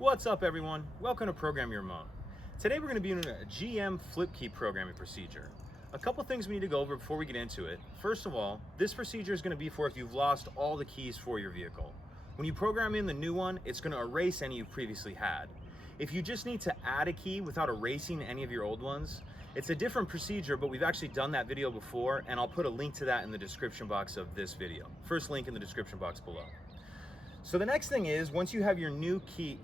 What's up, everyone? Welcome to Program Your Mom. Today we're going to be doing a GM flip key programming procedure. A couple things we need to go over before we get into it. First of all, this procedure is going to be for if you've lost all the keys for your vehicle. When you program in the new one, it's going to erase any you've previously had. If you just need to add a key without erasing any of your old ones, it's a different procedure, but we've actually done that video before, and I'll put a link to that in the description box of this video. First link in the description box below. So the next thing is, once you have your new key,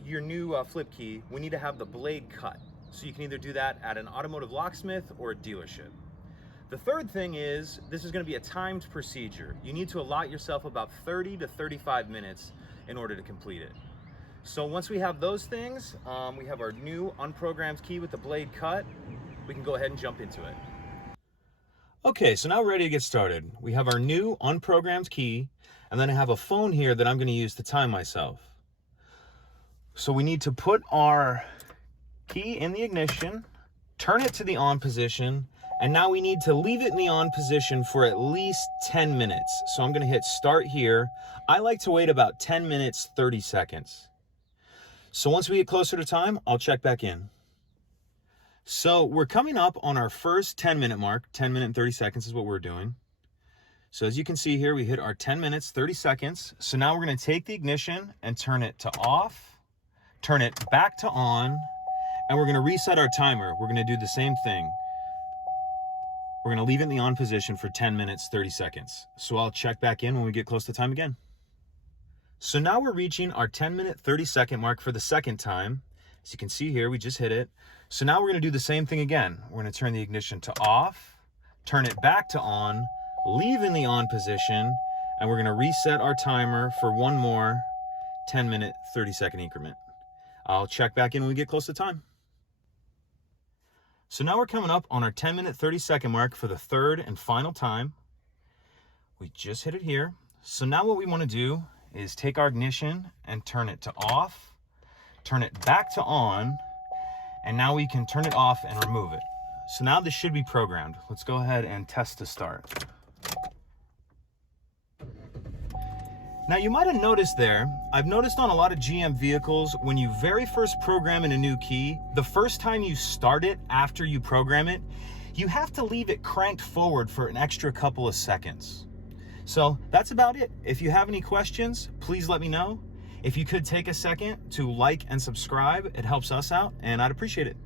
flip key, we need to have the blade cut. So you can either do that at an automotive locksmith or a dealership. The third thing is, this is going to be a timed procedure. You need to allot yourself about 30 to 35 minutes in order to complete it. So once we have those things, we have our new unprogrammed key with the blade cut, we can go ahead and jump into it. Okay, so now we're ready to get started. We have our new unprogrammed key, and then I have a phone here that I'm going to use to time myself. So we need to put our key in the ignition, turn it to the on position, and now we need to leave it in the on position for at least 10 minutes. So I'm going to hit start here. I like to wait about 10 minutes, 30 seconds. So once we get closer to time, I'll check back in. So we're coming up on our first 10-minute mark. 10 minutes and 30 seconds is what we're doing. So as you can see here, we hit our 10 minutes, 30 seconds. So now we're going to take the ignition and turn it to off, turn it back to on, and we're going to reset our timer. We're going to do the same thing. We're going to leave it in the on position for 10 minutes, 30 seconds. So I'll check back in when we get close to time again. So now we're reaching our 10-minute, 30-second mark for the second time. As you can see here, we just hit it. So now we're going to do the same thing again. We're going to turn the ignition to off, turn it back to on, leave in the on position, and we're going to reset our timer for one more 10-minute, 30-second increment. I'll check back in when we get close to time. So now we're coming up on our 10-minute, 30-second mark for the third and final time. We just hit it here. So now what we want to do is take our ignition and turn it to off, turn it back to on, and now we can turn it off and remove it. So now this should be programmed. Let's go ahead and test to start. Now you might have noticed there, I've noticed on a lot of GM vehicles, when you very first program in a new key, the first time you start it after you program it, you have to leave it cranked forward for an extra couple of seconds. So that's about it. If you have any questions, please let me know. If you could take a second to like and subscribe, it helps us out and I'd appreciate it.